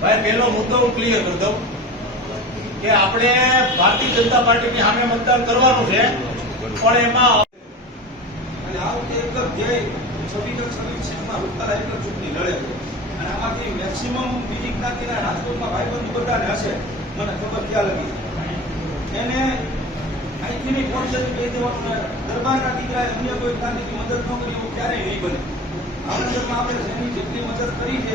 ભાઈ પહેલો મુદ્દો હું કરી આપણે ભારતીય જનતા પાર્ટીની સામે મતદાન કરવાનું છે, પણ એમાં અને આ વખતે એક જ ધ્યેય છવ્વીસ છવ્વીસ સીટમાં રૂપાલા એક જ ચૂંટણી લડે અને આમાંથી મેક્સિમમ બીજી જ્ઞાતિના રાજકોટમાં ભાઈબંધુ બધાને હશે, મને ખબર ક્યાં લગી. અહીંથી કોન્સેપ્ટ કહી દેવાનું દરબારના દીકરાએ અન્ય કોઈ જ્ઞાતિની મદદ ન કરી એવું ક્યારેય નહીં બને. ભાવનગરમાં આપણે જેની જેટલી મદદ કરી છે,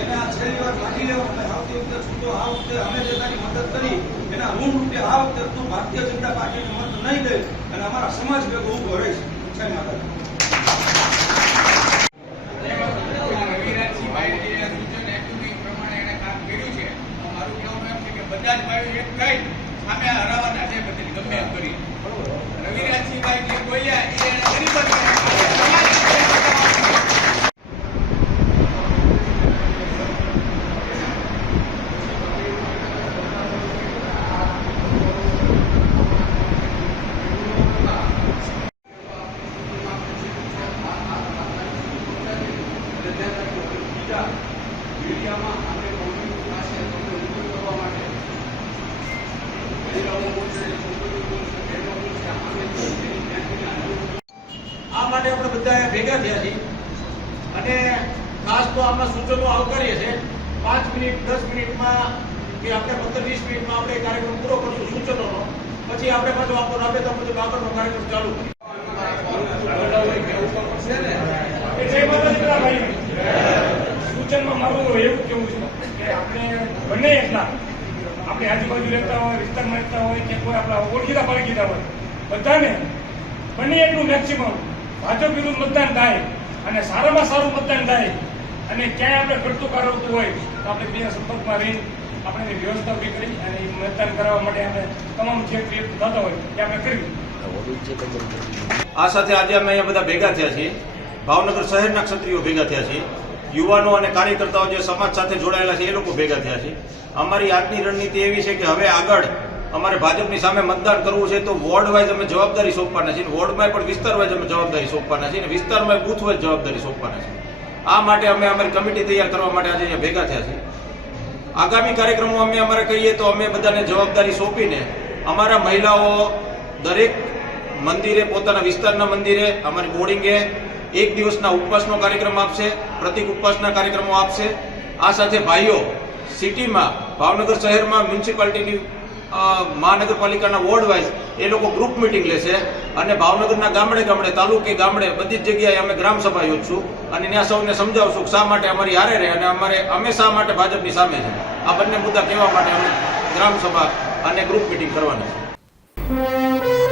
એને આ છેલ્લી વાર લાગી લેવો. અને આવતી વખતે છૂટો આ વખતે અમે જે તારી મદદ કરી, એના ઋણ રૂપે આ વખતે તું ભારતીય જનતા પાર્ટીને મત નહીં દે અને અમારા સમાજ ભેગો ઊભો રહીશ જય માતા રવિરાજસિંહ ભાઈ જે સૂચન આપ્યું એ પ્રમાણે એણે કામ કર્યું છે મારું કહેવાનું એમ છે કે બધા જ ભાઈઓ એક થઈ સામે હરાવવાના છે બધાને ગમે એમ કરી રવિરાજસિંહ ભાઈ જે બોલ્યા એ એણે કરી બતાવ્યા. સમાજ માટે આ માટે આપણે બધા ભેગા થયા છીએ. અને ખાસ તો આમાં સૂચનો આવકારીએ છે પાંચ મિનિટ, દસ મિનિટમાં કે આપણે પંદર વીસ મિનિટમાં આપણે કાર્યક્રમ પૂરો કરશું સૂચનોનો. પછી આપણે પાછો આપણો આપે તો પછી આગળનો કાર્યક્રમ ચાલુ સૂચનમાં મારું એવું કેવું છે કે આપણે બંને એટલા આપણે આજુબાજુ રહેતા હોય, વિસ્તારમાં રહેતા હોય કે કોઈ આપણા ઓળખીતા, પાળખીતા હોય. બધાને બને એટલું મેક્સિમમ ભાજપ વિરુદ્ધ મતદાન થાય અને સારામાં સારું મતદાન થાય અને ક્યાંય આપણે ઘટતું કાઢવતું હોય તો આપણે બીજા સંપર્કમાં રહી આપણે એની વ્યવસ્થા ઊભી કરી અને એ મતદાન કરાવવા માટે આપણે તમામ જે પ્રયત્ન થતા હોય એ આપણે કરી. આ સાથે આજે અમે અહીંયા બધા ભેગા થયા છીએ. ભાવનગર શહેરના ક્ષત્રિયો ભેગા થયા છીએ. યુવાનો અને કાર્યકર્તાઓ જે સમાજ સાથે જોડાયેલા છે એ લોકો ભેગા થયા છે. અમારી આજની રણનીતિ એવી છે કે હવે આગળ અમારે ભાજપની સામે મતદાન કરવું છે તો વોર્ડ વાઇઝ અમે જવાબદારી સોંપવાના છીએ. વોર્ડમાં પણ વિસ્તાર વાઇઝ અમે જવાબદારી સોંપવાના છીએ અને વિસ્તારમાં બૂથ વાઇઝ જવાબદારી સોંપવાના છે આ માટે અમે અમારી કમિટી તૈયાર કરવા માટે આજે અહીંયા ભેગા થયા છીએ. આગામી કાર્યક્રમો અમે અમારે કહીએ તો અમે બધાને જવાબદારી સોંપીને અમારા મહિલાઓ દરેક મંદિરે, પોતાના વિસ્તારના મંદિરે, અમારી બોર્ડિંગે એક દિવસના ઉપવાસનો કાર્યક્રમ આપશે, પ્રતિક ઉપવાસના કાર્યક્રમો આપશે. આ સાથે ભાઈઓ, સિટીમાં, ભાવનગર શહેરમાં મ્યુનિસિપાલિટીની મહાનગરપાલિકાના વોર્ડ વાઇઝ એ લોકો ગ્રુપ મિટિંગ લેશે અને ભાવનગરના ગામડે ગામડે, તાલુકે ગામડે બધી જ જગ્યાએ અમે ગ્રામ સભા યોજશું અને ત્યાં સૌને સમજાવશું શા માટે અમારી હારે રહે અને અમારે, અમે શા માટે ભાજપની સામે છે. આ બંને મુદ્દા કહેવા માટે અમે ગ્રામ સભા અને ગ્રુપ મિટિંગ કરવાના છે.